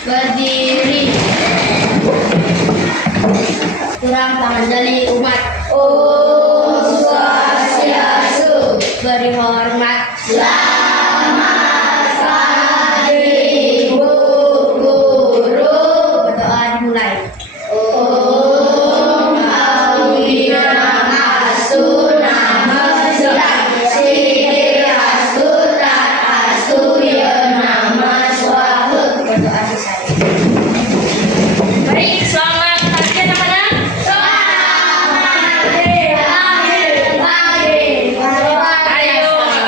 Berdiri. Kurang tangan jali umat. Om Swastiastu. Beri hormat. Selamat pagi Bu Guru. Berdoa dimulai. Om Astu Nama Silang Sidir Astu Tat Astu Ya Nama Swahu. Berdoa selesai. Baik, selamat pagi anak-anak. Selamat pagi.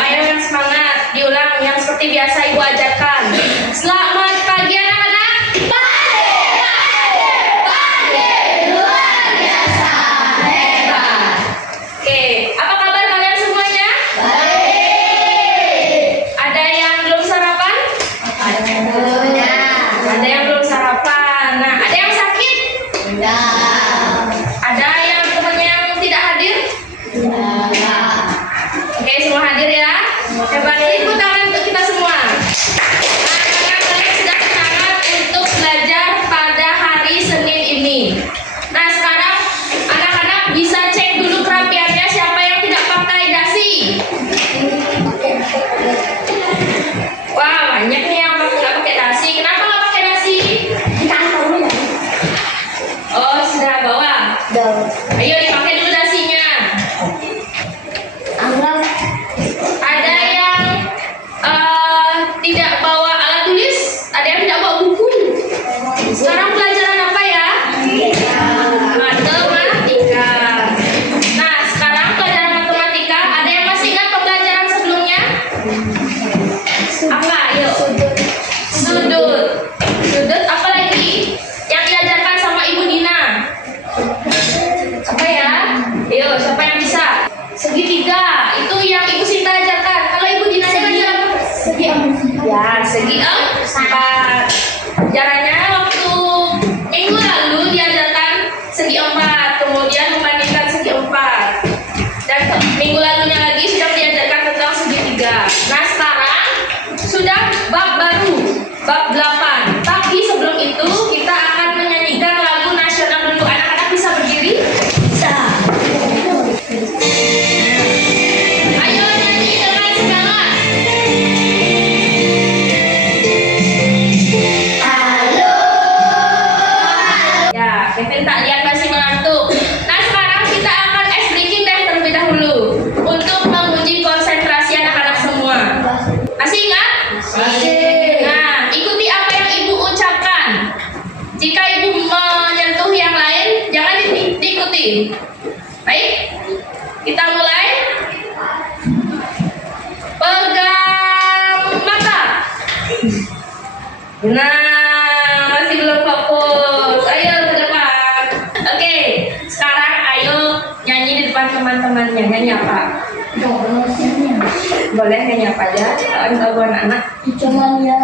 Ayo yang semangat. Diulang yang seperti biasa Ibu ajarkan. Selamat pagi anak-anak. Pagi. Luar biasa. Hebat. Oke, apa kabar kalian semuanya? Baik. Ada yang belum sarapan? Ada yang belum sarapan. Nah, ada yang sakit? Ada yang temannya yang tidak hadir? Oke, semua hadir ya. Hebat, tepuk tangan untuk kita semua. Nah, kalian sudah semangat untuk belajar pada hari Senin ini. Nah, sekarang anak-anak bisa cek dulu kerapiannya siapa yang tidak pakai dasi. Wah, banyak nih yang nggak pakai dasi. Kenapa nggak pakai dasi? Oh, sudah bawa. Ayo dipakai dulu dasinya. Ada yang tidak bawa alat tulis, ada yang tidak bawa buku. Sekarang pelajaran apa ya? Matematika. Nah, sekarang pelajaran matematika. Ada yang masih ingat pembelajaran sebelumnya? Apa? Ayo. Sudut. Sudut apa lagi? Yang diajarkan sama Ibu Dina. Apa ya? Ayo, siapa yang bisa? Segitiga. Itu yang Ibu Sinta ajarkan. Kalau Ibu Dina ajar apa? Segi empat. Ya, segi empat. Caranya waktu minggu lalu diajarkan segi empat, kemudian membandingkan segi empat. Dan minggu lalunya lagi sudah diajarkan tentang segitiga. Nah, sekarang sudah bab baru, bab 8. Tapi sebelum itu kita akan menyanyikan lagu nasional dulu. Anak-anak bisa berdiri? Bisa. Ayo nyanyi dengan semangat. Halo. Ya, Kevin tak lihat masih mengantuk. Nah, sekarang kita akan ice breaking deh terlebih dahulu untuk menguji konsentrasi anak-anak semua. Masih ingat? Masih. Nah, ikuti apa yang Ibu ucapkan. Jika Ibu menyentuh yang lain, jangan diikuti. Baik, kita mulai. Pegang mata. Nah, masih belum fokus. Ayo ke depan. Oke, sekarang ayo nyanyi di depan teman-temannya. Nyanyi apa? Boleh nyanyi apa aja? Lagu anak-anak. Cuman ya.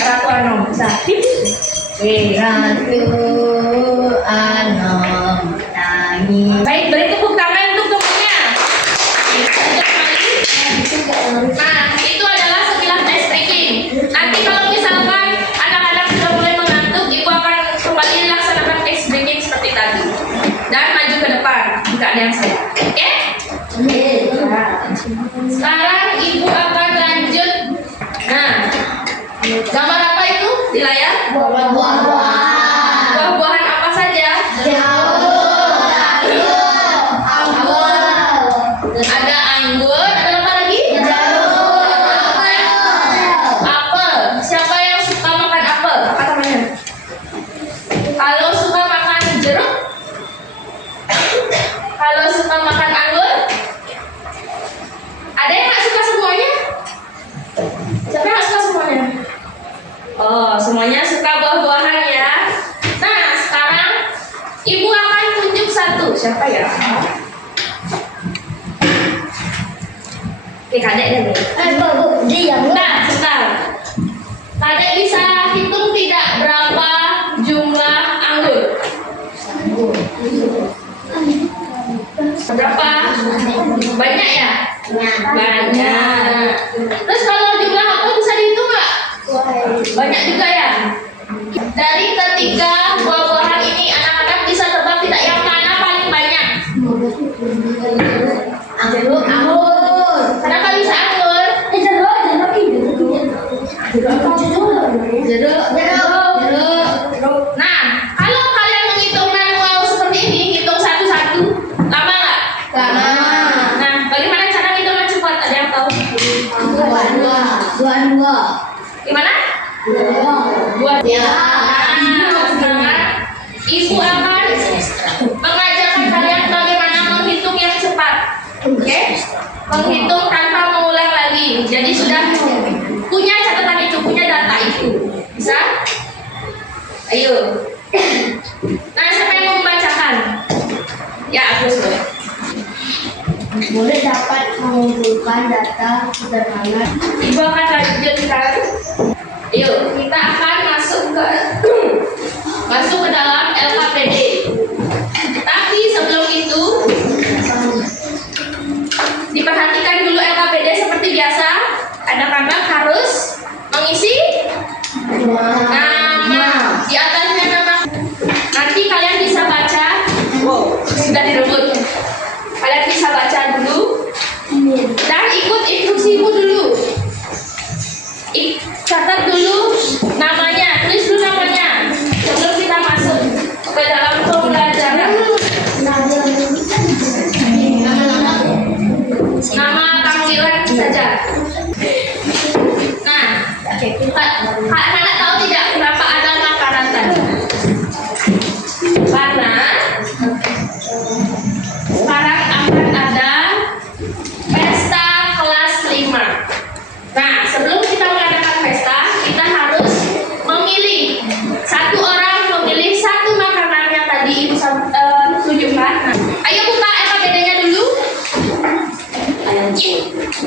Ratu Anom bisa. Ratu Anom nangis. Baik, beri tepuk tangan untuk temannya. Nah, itu adalah sekilas ice breaking. Nanti kalau misalkan anak-anak sudah mulai mengantuk, Ibu akan kembali laksanakan ice breaking seperti tadi. Dan maju ke depan jika ada yang salah. Oke? Sekarang Ibu akan lanjut. Nah, gambar apa itu di layar? Buah-buahan apa saja? Ada anggur, ada apa lagi? Apel. Siapa yang suka makan apel? Apa namanya? Kalau suka makan jeruk? Kalau suka makan anggur? Ada yang nggak suka semuanya? Siapa yang nggak suka semuanya? Oh, semuanya suka buah-buahan ya. Nah, sekarang Ibu akan tunjuk satu. Siapa ya? Oke, Kadek deh. Sebentar. Kadek bisa hitung tidak berapa jumlah anggur? Berapa? Banyak ya? Banyak. Terus kalau jumlah apa Banyak juga ya. Dari ketiga buah-buahan ini anak-anak bisa tebak tidak yang mana paling banyak? Anggur. Kenapa bisa anggur? Jeruk. Nah, kalau kalian menghitung manual seperti ini, hitung satu-satu, lama nggak? Lama. Nah, bagaimana cara ngitungnya cepat? Ada yang tahu? Dua. Gimana? Buat Ya. Sekarang ibu akan mengajarkan kalian bagaimana menghitung yang cepat. Oke? Menghitung tanpa mengulang lagi. Jadi sudah punya catatan itu, punya data itu. Bisa? Ayo. Nah, siapa yang mau membacakan? Ya, aku boleh. Boleh dapat mengumpulkan data sederhana. Ibu akan lanjutkan. Ayo, kita akan masuk ke dalam LKPD. Tapi sebelum itu, diperhatikan dulu LKPD seperti biasa. Anak-anak harus mengisi nama. Di atasnya nama. Nanti kalian bisa baca. Wow, sudah direbut. Kalian bisa baca dulu dan ikut instruksimu dulu. Catat dulu namanya, tulis dulu namanya sebelum kita masuk ke dalam pembelajaran. Nama panggilan saja. Nah, Kak tahu tidak kenapa ada makanan tadi? Karena sekarang akan ada pesta kelas 5. Nah, sebelum kita mengadakan pesta, kita harus memilih satu orang memilih satu makanan yang tadi Ibu tunjukkan. Nah, ayo buka LKPD-nya dulu.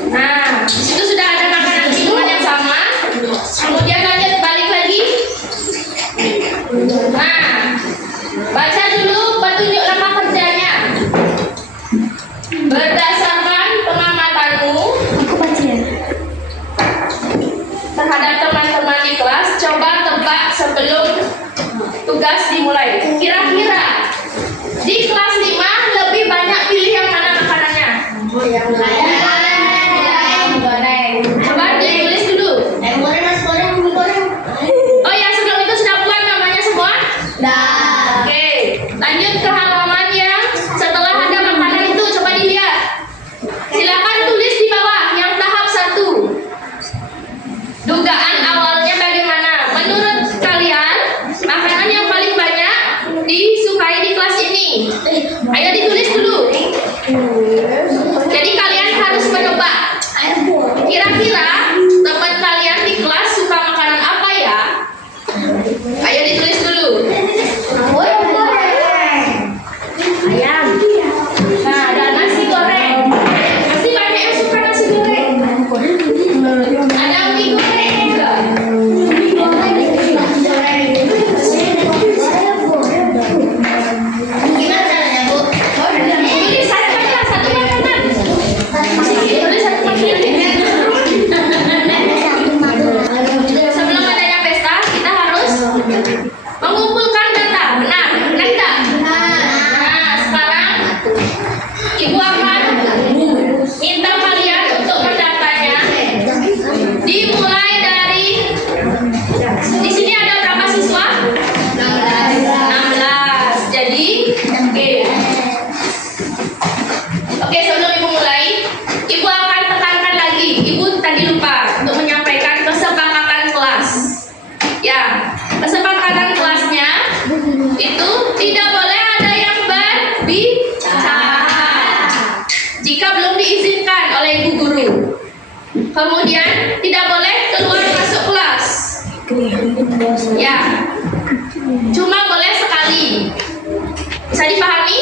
Nah, di situ sudah ada makanan minuman yang sama. Kemudian lanjut balik lagi. Nah, baca dulu petunjuk nama kerjanya. Berdasarkan pengamatanmu terhadap teman-teman di kelas, coba tebak sebelum tugas dimulai. Kira-kira di kelas 5 lebih banyak pilih yang mana makanannya? Yang goreng. Coba ditulis dulu. Goreng. Oh ya, sebelum itu sudah buat namanya semua? Dah. Oke, lanjut ke halaman yang setelah ada makanan itu, coba dilihat. Silakan tulis di bawah yang tahap 1. Dugaan awalnya bagaimana? Menurut kalian, makanan yang paling banyak disukai di kelas ini? Ayo ditulis dulu. Jadi kalian harus menebak. Kira-kira teman kalian di kelas suka makanan apa ya? Ayo ditulis dulu. Ayam. Nah, ada nasi goreng. Pasti banyak yang suka nasi goreng. Ada mie goreng juga. Gimana caranya, Bu? Tulis satu makanan. Tulis satu makanan. Sebelum adanya pesta, kita harus mengumpulkan data. Benar tidak? Nah, sekarang Ibu akan minta kalian untuk mendatanya. Dimulai dari di sini ada berapa siswa? 16. Jadi, oke, sebelum Ibu mulai, Ibu akan tekankan lagi. Ibu tadi lupa untuk menyampaikan kesepakatan kelas. Ya, kesepakatan kelasnya itu tidak boleh ada yang berbicara jika belum diizinkan oleh ibu guru. Kemudian tidak boleh keluar masuk kelas. Ya, cuma boleh sekali. Bisa dipahami?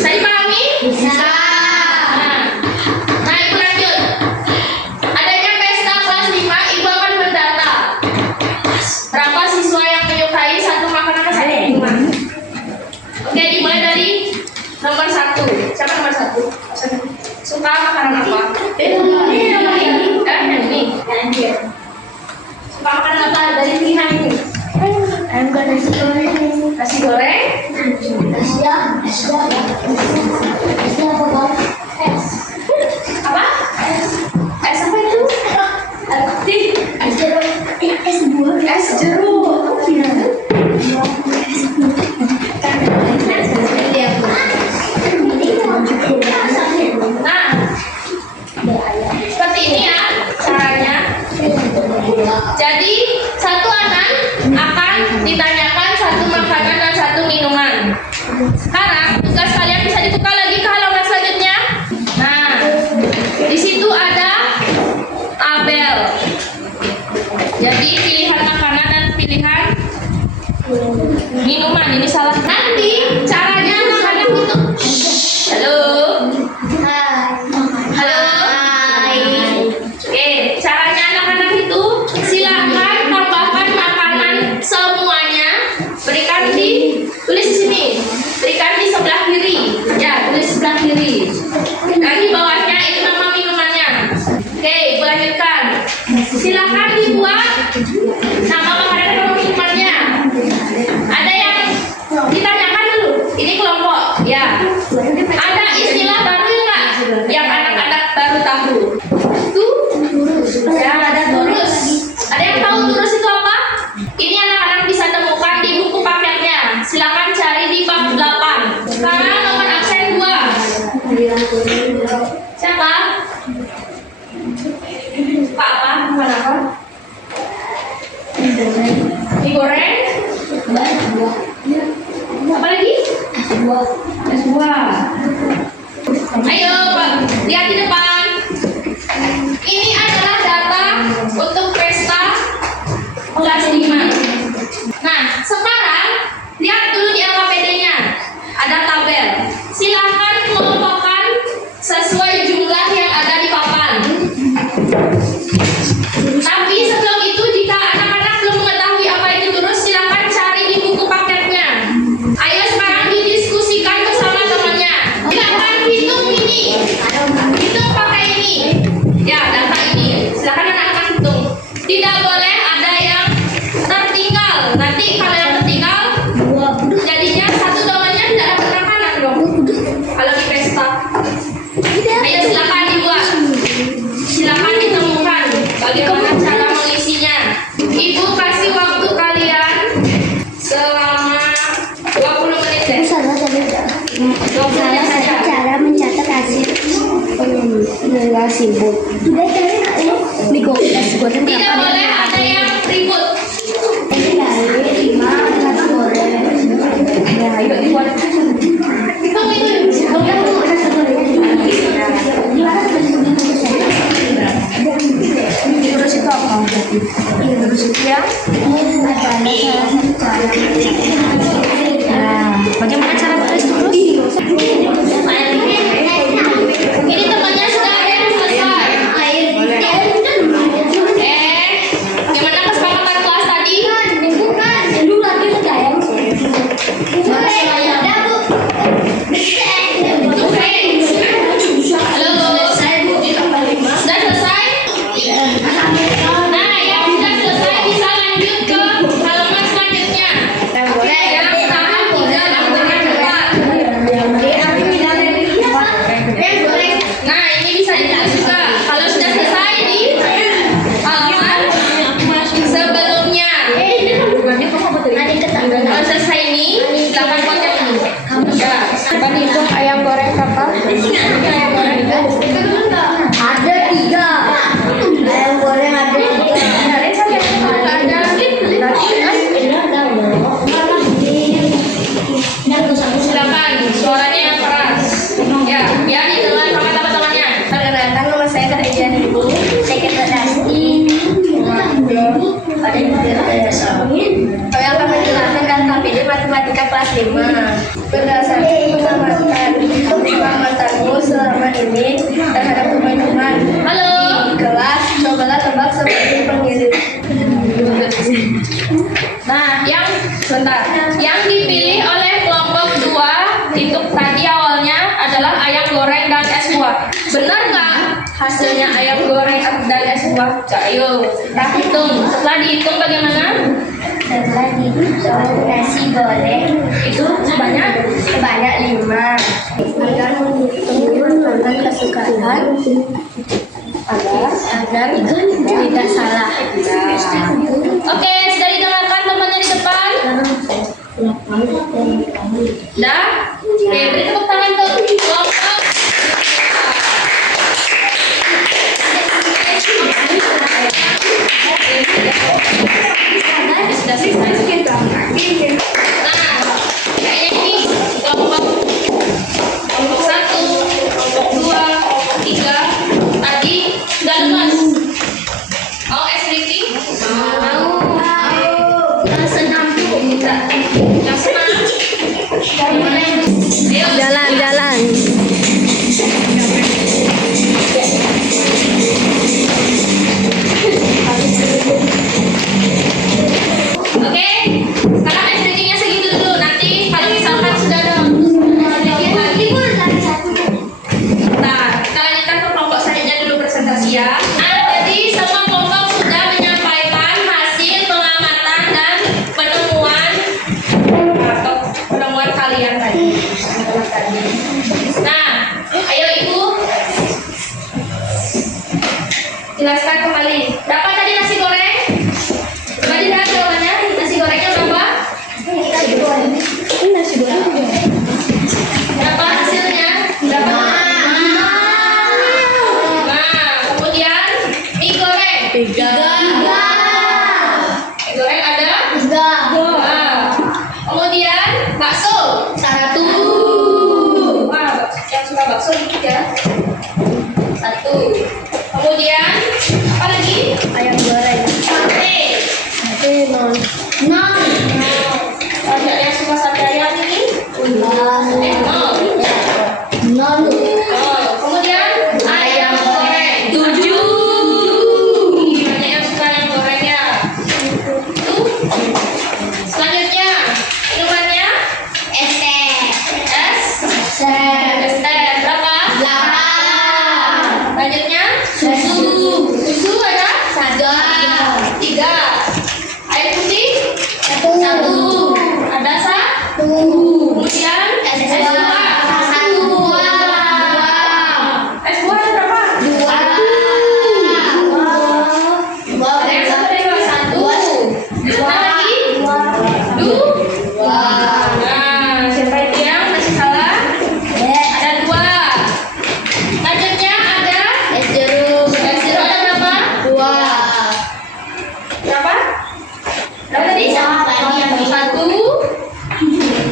Bisa dipahami? Nah, Ibu lanjut. Adanya pesta kelas 5, Ibu akan mendata berapa siswa yang menyukai satu makanan satu rumah. Oke, dimulai dari nomor 1. Siapa nomor 1? Suka makanan apa? Yang ini. apa dari pilihan ini? Ayam goreng nasi goreng. Nasi goreng? Nasi apa bang? Es. Apa? Es apa itu? Es jeruk. Es buah. Es jeruk. Nah, seperti ini ya caranya. Jadi satu anak akan ditanyakan satu makanan dan satu minuman. Sekarang tugas kalian bisa dibuka lagi ke halaman selanjutnya. Nah, di situ ada tabel. Jadi pilihan makanan dan pilihan minuman. Ini salah. Nanti caranya anak-anak itu. Halo. Halo. Oke, caranya anak-anak itu silakan tambahkan makanan semuanya. Berikan tulis di sini. Berikan di sebelah kiri. Ya, tulis di sebelah kiri. Dan di bawahnya itu nama minumannya. Oke, ibu lanjutkan. Silakan dibuat nama makanan dan nama minumannya. Ada yang ditanyakan dulu. Ini kelompok. Ya. Ada istilah baru enggak? Yang anak-anak baru tahu. Ya, ada turus. Ada yang tahu turus itu apa? Ini anak-anak bisa temukan di buku paketnya. Silakan cari di bab 8. Sekarang nomor absen 2. Siapa? Pak apa? Bukan apa? Digoreng? Apa lagi? Es buah. Ayo, Pak. Lihat di depan. Ini adalah data untuk pesta kelas 5. Nah, sekarang lihat dulu di LKPD-nya. Ada tabel. Silakan kelompokkan sesuai jumlah yang ada di papan. Tapi sebelum itu, jika anak-anak belum mengetahui apa itu turus, silakan cari di buku paketnya. Ayo sekarang didiskusikan bersama temannya. Silakan hitung ini. Hitung pakai ini. Ya, data ini. Silakan anak-anak hitung. Tidak boleh ada yang tertinggal. Nanti kalau yang tertinggal, jadinya satu temannya tidak dapat makanan dong. Kalau di pesta. Ayo silakan dibuat. Silakan ditemukan bagaimana cara mengisinya. Ibu kasih waktu kalian selama 20 menit deh. 20 menit saja. Cara mencatat hasil penilaian sibuk. Tidak cari di nasi goreng. Tidak boleh ada yang ribut. Ini dari 5 nasi goreng. Ya, ayo dibuat. Hitung itu. Nasi goreng. Terus itu apa? Terus itu ya. Nah, bagaimana cara menulis terus? Ini temannya sudah ada yang selesai. Gimana kesepakatan kelas tadi? Bukan, dulu lagi udah ya. Halo, sudah selesai? Nah, yang sudah selesai bisa lanjut ke halaman selanjutnya. Yang pertama 3 lakukan depan. Nah, ini bisa ditulis juga. Kalau sudah selesai di halaman sebelumnya. Kalau selesai ini, silakan buat yang ini. Ya, coba dihitung ayam goreng kapal. Ayam goreng Ada 3. Ayam goreng ada 3. Silakan, suaranya yang keras. Ya, biar didengar sama teman-temannya. Perkenalkan, nama saya Karajan Ibu. Saya Kata Dasti. Pada saya akan menjelaskan KPD Matematika kelas 5. Berdasarkan pengamatanmu selama ini terhadap teman-teman Halo. di kelas, cobalah tebak seperti pengirim. Nah, yang sebentar. Yang dipilih oleh kelompok 2 itu tadi tadi awalnya adalah ayam goreng dan es buah. Benar nggak hasilnya ayam goreng dan es buah? Ayo, kita hitung. Setelah dihitung bagaimana? Setelah dihitung nasi goreng Itu sebanyak sebanyak 5. Agar menghitung kesukaan agar tidak salah. Oke, sudah didengarkan temannya di depan? Dah? Oke, beri tepuk tangan untuk kelompok. Sudah selesai. Nah, kayaknya ini kelompok 1, kelompok 2, 3 tadi sudah lepas. Mau es Ricky? Mau. Yang senam tuh kita. Yang senam. Ayo, Jalan. Oke, sekarang es Ricky-nya segitu dulu. Nanti kalau misalkan sudah ada sedikit lagi, nah, kita lanjutkan ke kelompok selanjutnya dulu presentasi ya. Nah, jadi semua kelompok sudah menyampaikan hasil pengamatan dan penemuan atau penemuan kalian tadi. Nah, ayo Ibu jelaskan kembali. Berapa tadi nasi goreng? Coba dilihat jawabannya. Nasi gorengnya berapa? Nasi goreng Berapa hasilnya? Berapa? Nah, kemudian mie goreng. 3. Mie goreng ada? Nah, kemudian bakso. 1. Wah, yang suka bakso dikit ya. 1. Kemudian apa lagi? Ayam goreng Sate. 0. Ada yang suka sate ayam ini? Nol. Kemudian ayam goreng 7. Banyak yang suka ayam gorengnya. Selanjutnya minumannya es teh berapa? 8. Lanjutnya susu ada? 3. Air putih 1. Ada 1. Kemudian es buah. Es buah ada berapa? 2. Ada yang satu dari bawah 1. Ada lagi? 2. Nah, siapa yang masih salah? Ada 2. Lanjutnya ada es jeruk. Es jeruk ada berapa? 2. Berapa? Berapa tadi? 1.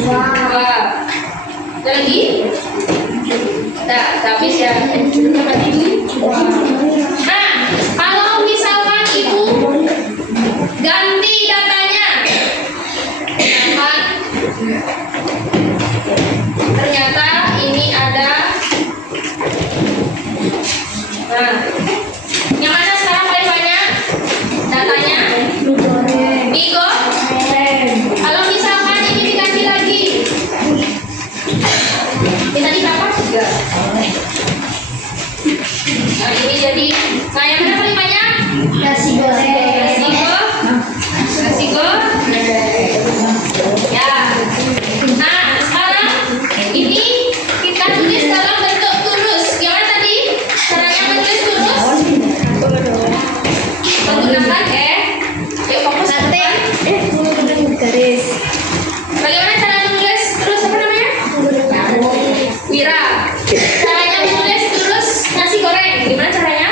2. Ada lagi? Udah, habis ya. Berapa tadi? Nah, kalau misalkan Ibu ganti datanya, ternyata ini ada. Nah, yang mana sekarang paling banyak datanya? Mie goreng. Kalau misalkan ini diganti lagi, kita ditambah 3. Nah, ini jadi, nah yang mana paling banyak? Nasi goreng. Nasi goreng. Ya. Nah, sekarang ini kita tulis dalam bentuk turus. Gimana tadi? Caranya menulis turus? Menggunakan yuk fokus Garis. Bagaimana cara menulis terus apa namanya? Wira. Caranya menulis terus nasi goreng. Gimana caranya?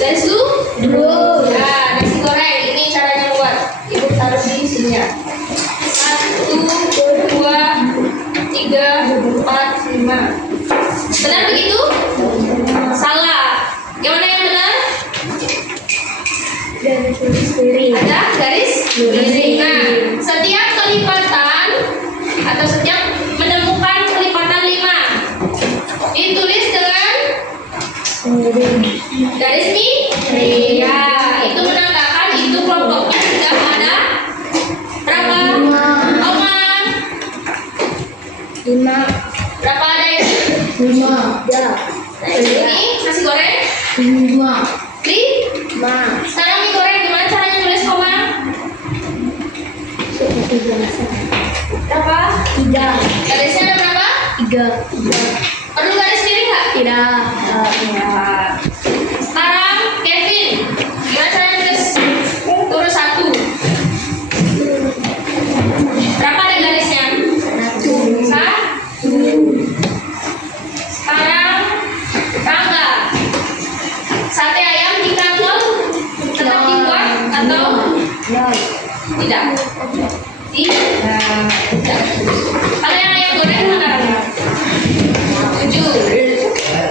Garis lurus. Nah, nasi goreng ini caranya buat. Ibu taruh di sininya. 1, 2, 3, 4, 5. Benar begitu? Salah. Yang mana yang benar? Garis miring. Ada garis miring. Nah, setiap kelipatan atau setiap menemukan kelipatan 5 ditulis dengan garis miring. Ya, itu menandakan itu kelompoknya sudah ada berapa? Oman. 5. Berapa ada ini? 5. Ya. Nah, ini nasi goreng 5. 5. Sekarang mie goreng gimana caranya nulis koma? Berapa? 3. Garisnya ada berapa? 3. Perlu garis miring nggak? Tidak. Ya. Sekarang Kevin, gimana caranya nulis? Turun 1. Berapa ada garisnya? 1. 1. Sekarang Rangga, sate ayam di kantong tetap dibuat atau tidak? Tidak. Kalau yang ayam goreng mana Rangga? 7.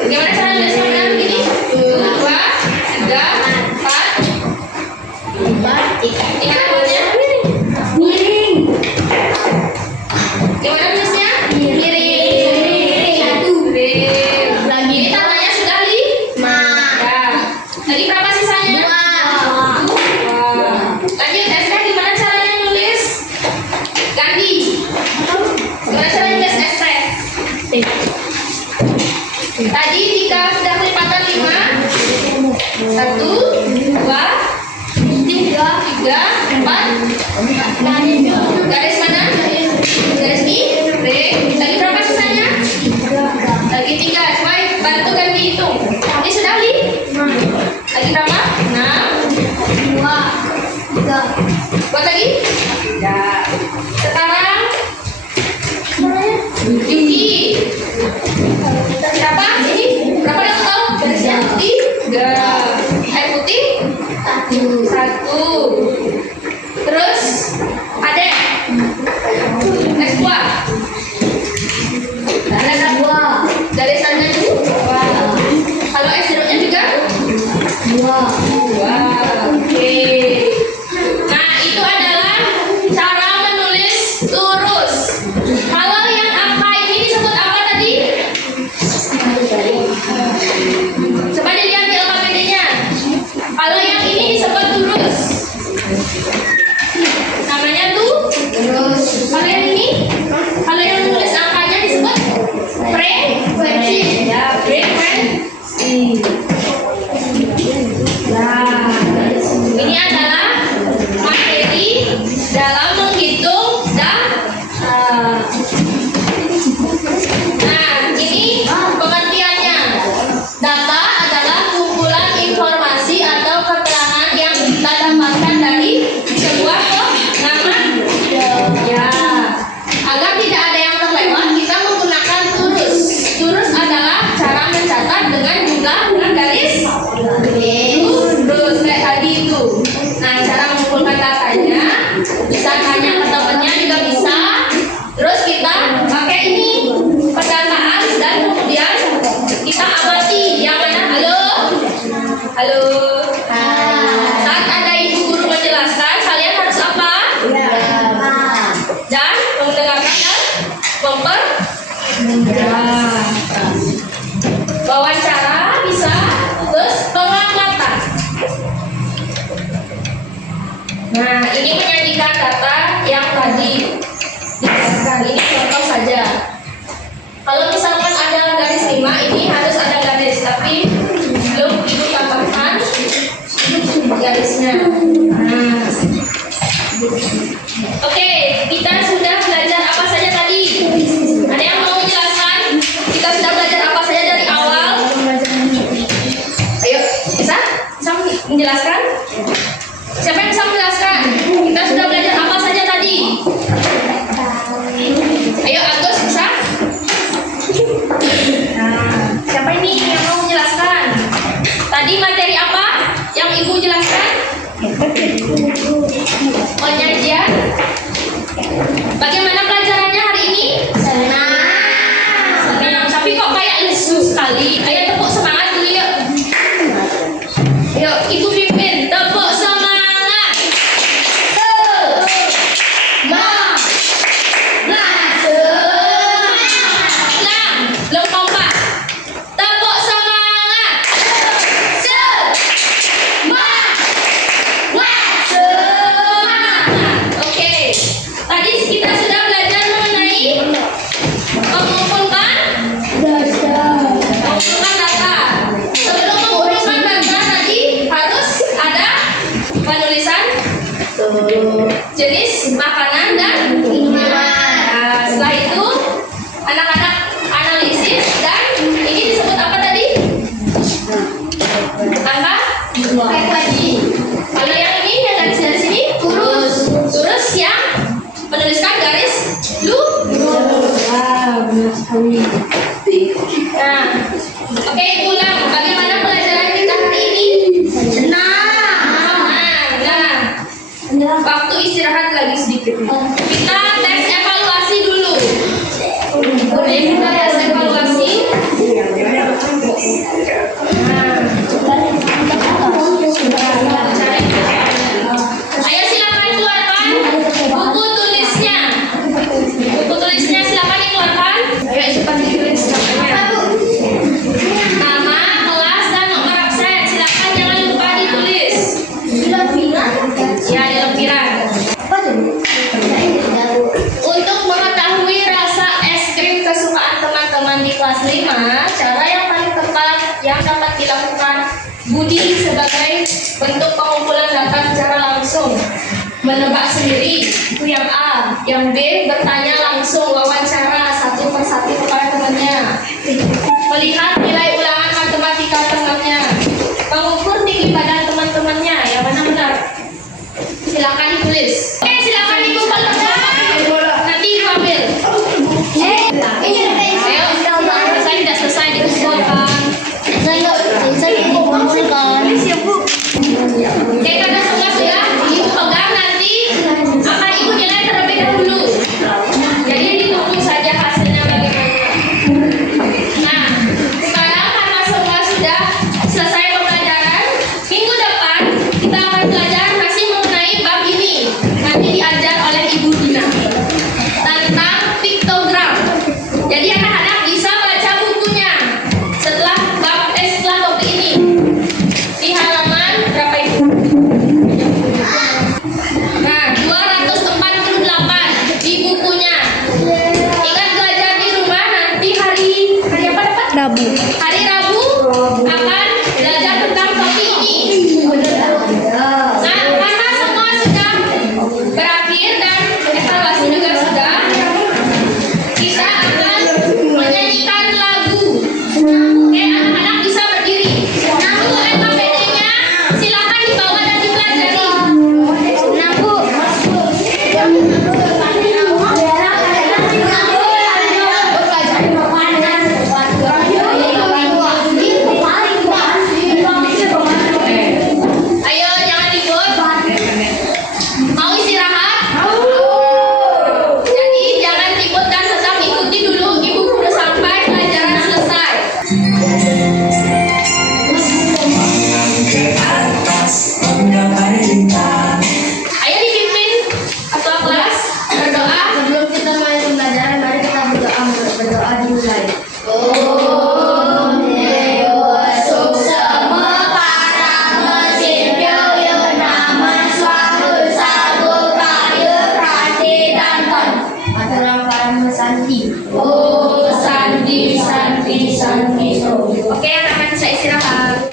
Gimana cara nulisnya benar begini? 2, 3, 4. Gimana buatnya? Miring. Gimana tulisnya? Miring. Miring. Lagi ini tandanya sudah 5. 5. Ya. Lagi berapa sisanya? 2. Lanjut, Esra gimana caranya nulis? Gandhi. Gimana caranya nulis Esra? Tadi jika sudah kelipatan 5, 1, 2, 3, 4. Garis mana? Garis miring. Lagi berapa sisanya? Lagi 3. Coba bantu Gandhi hitung. Ini sudah 5. Lagi berapa? 6. 2. Buat lagi? Tidak. Sekarang Vicky. Berapa? Ini berapa yang tahu? Garisnya 3. Air putih 1. Terus Ade. Es buah. Ada 2. Garisannya 2. Kalau es jeruknya juga 2. Oke. Nah, itu adalah cara menulis lurus. Kalau yang angka ini disebut apa tadi? Coba dilihat di LKPD-nya. Kalau yang ini disebut lurus. Namanya tuh lurus. Kalau yang ini? Kalau yang menulis angkanya disebut frekuensi. Ya, frekuensi. Nah, ini adalah materi dalam menghitung data. Nah, ini pengertiannya. Data adalah kumpulan informasi atau keterangan yang kita dapatkan dari sebuah pengaman. Ya, agar tidak ada yang terlewat, kita menggunakan turus. Turus adalah cara mencatat dengan jumlah dengan garis lurus kayak tadi itu. Nah, cara mengumpulkan datanya bisa tanya ke temannya juga bisa. Terus kita pakai ini pendataan dan kemudian kita amati yang mana. Halo, halo. Saat ada ibu guru menjelaskan, kalian harus apa? Dan mendengarkan dan wawancara bisa, terus pengamatan. Nah, ini menyajikan data yang tadi dijelaskan. Ini contoh saja. Kalau misalkan ada garis 5, ini harus ada garis, tapi belum ibu tambahkan garisnya. Nah, oke, kita sudah belajar apa saja tadi? Ada yang mau menjelaskan? Kita sudah belajar apa saja dari awal? Ayo, bisa? Bisa menjelaskan? Siapa yang bisa menjelaskan? Kita sudah belajar apa saja tadi? Ayo, Agus bisa? Nah, siapa ini yang mau menjelaskan? Tadi materi apa Ibu jelaskan. Penyajian. Bagaimana pelajarannya hari ini? Senang. Tapi kok kayak lesu sekali. Ayo tepuk semangat dulu yuk. Yuk, Ibu pimpin. Tepuk semangat. Belum kompak. Tepuk semangat. Oke. Tadi kita sudah belajar mengenai mengumpulkan data. Sebelum mengumpulkan data tadi harus ada penulisan jenis makanan dan minuman. Nah, setelah itu anak-anak analisis dan ini disebut apa tadi? Angka? Kalau yang ini yang dari sini turus yang menuliskan garis Nah, oke, ulang. Bagaimana pelajaran kita hari ini? Senang. Nah, waktu istirahat lagi sedikit. Kita tes evaluasi dulu. Oke, kita tes evaluasi. Ayo silakan keluarkan buku tulisnya. Buku tulisnya silakan dikeluarkan. Ayo cepat ditulis namanya. Nama, kelas, dan nomor absen. Silakan jangan lupa ditulis. Ya, di lempiran. Untuk mengetahui rasa es krim kesukaan teman-teman di kelas 5, cara yang paling tepat yang dapat dilakukan Budi sebagai bentuk pengumpulan data secara langsung. Menebak sendiri, itu yang A. Yang B, bertanya langsung, wawancara satu persatu kepada temannya. Melihat nilai ulangan matematika temannya. Mengukur tinggi badan teman-temannya. Yang mana benar? Silakan ditulis. Oke, silakan dikumpul. Nanti diambil. Ayo, selesai tidak selesai dikumpulkan. Saya kumpulkan.